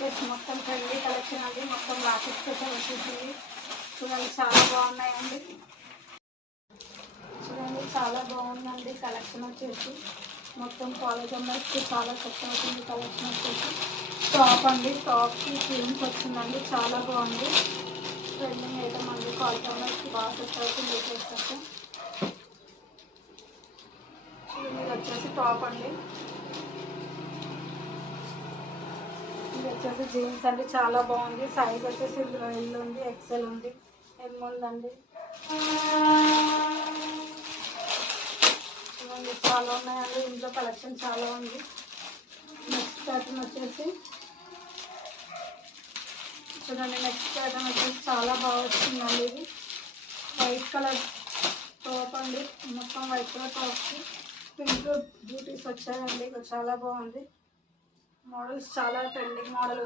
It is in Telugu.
మొత్తం ట్రెండీ కలెక్షన్ అండి. మొత్తం లాకెట్ స్పెషల్ వచ్చేసింది. చూడండి చాలా బాగున్నాయండి. చూడండి చాలా బాగుందండి కలెక్షన్ వచ్చేసి. మొత్తం కాలేజ్ అమ్మాయికి చాలా సెట్ అవుతుంది కలెక్షన్ వచ్చేసి. టాప్ అండి, టాప్కి ప్రింట్స్ వచ్చిందండి. చాలా బాగుంది. ట్రెండింగ్ ఐటమ్ అండి. కాలేజ్ అమ్మాయికి బాగా సెట్ అవుతుంది వచ్చేసి. చూడండి ఇది వచ్చేసి టాప్ అండి. ఇది వచ్చేసి జీన్స్ అండి. చాలా బాగుంది. సైజ్ వచ్చేసి ఎల్ ఉంది, ఎక్సెల్ ఉంది, ఎం ఉందండి. చూడండి చాలా ఉన్నాయండి. ఇంట్లో కలెక్షన్ చాలా ఉంది. నెక్స్ట్ ప్యాటర్న్ వచ్చేసి చూడండి. నెక్స్ట్ ప్యాటర్న్ వచ్చేసి చాలా బాగా వచ్చిందండి. ఇది వైట్ కలర్ టాప్ అండి. మొత్తం వైట్ కలర్ టాప్కి పింక్ బ్యూటీస్ వచ్చాయండి. ఇది చాలా బాగుంది. మోడల్స్ చాలా ట్రెండింగ్ మోడల్